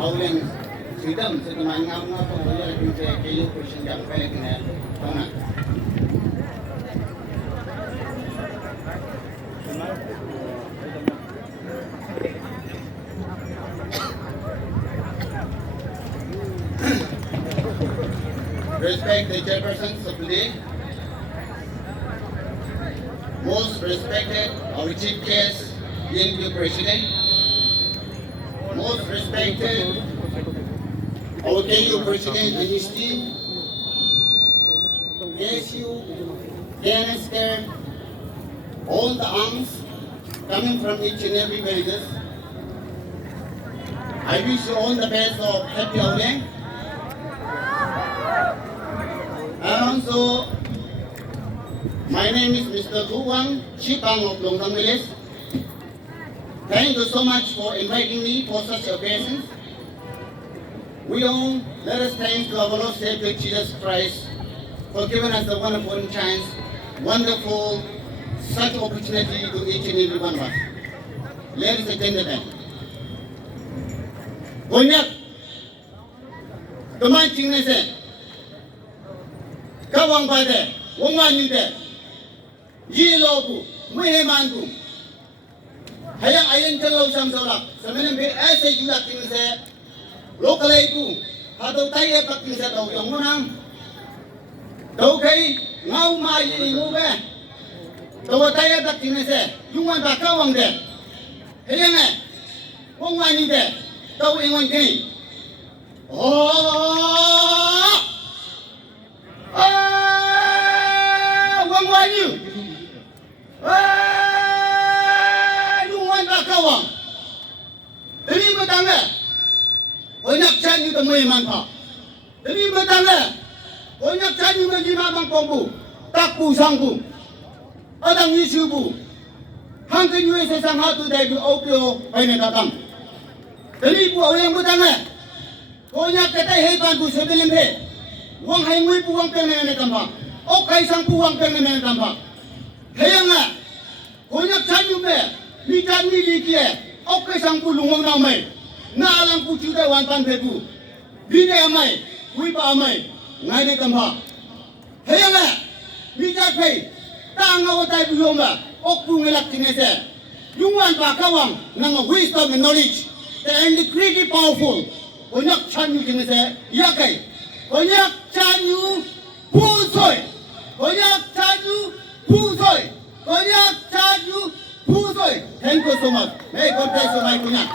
Aoleang freedom sa tumangam nga po wala rin sa kayo po siyang jampay na tona. Respect the chairpersons of today. Most respected our chief guest, moo-nyu President. Most respected our KU President and his team. KSU, KNSK, all the arms coming from each and every villages. I wish you all the best of Happy Aoleang. And also, my name is Mr. Guwang Chipang of Longtang Village. Thank you so much for inviting me for such occasions. We all let us thank to our Lord Savior Jesus Christ for giving us a wonderful chance, wonderful such opportunity to each and every one of us. Ladies and gentlemen, Konyak Aoleang Kawang Pade, Wongwan Yude, Yilobu, Muhemandu, Hayang Ayan Jalo Samsora, Samanin Be Asa Yudak in the local Aitu, Hado Taya Pakin said of Yongunam, Dokai, Mau Mai Mube, Tawataya Dakin said, You want a Kawang there, Hayang, Wongwan Yude, Taw in one game. Oh! Wangwanyu, yung wanda kawang, ini betanga, banyak chan yung temuy manfa, ini betanga, banyak chan yung lima bang pongbu, takpu sangbu, adang yisubu, hangkin yung sesang hatu dari opio paine datang, ini bu yang betanga, banyak kata hebat bu sebelum he. Wang hai ngui puang peng nene tampak, ok hai sang puang peng nene tampak. Hayang na, konyak chanyu be, ni chan ni likie, ok hai sang pu lungong na mai, na alang pu chude wan pan pepu, bine amai, hui pa amai, ngai ne tampak. Hayang na, ni chan pei, ta ngaw tai pu yoma, ok pu ngelak tinese, yung wan pa kawang, nang wisdom and knowledge, and the creative powerful, konyak chanyu tinese, yakai. Konyak chanyu pusoy, konyak chanyu pusoy, konyak chanyu pusoy. Thank you so much. May God bless you, my konyak.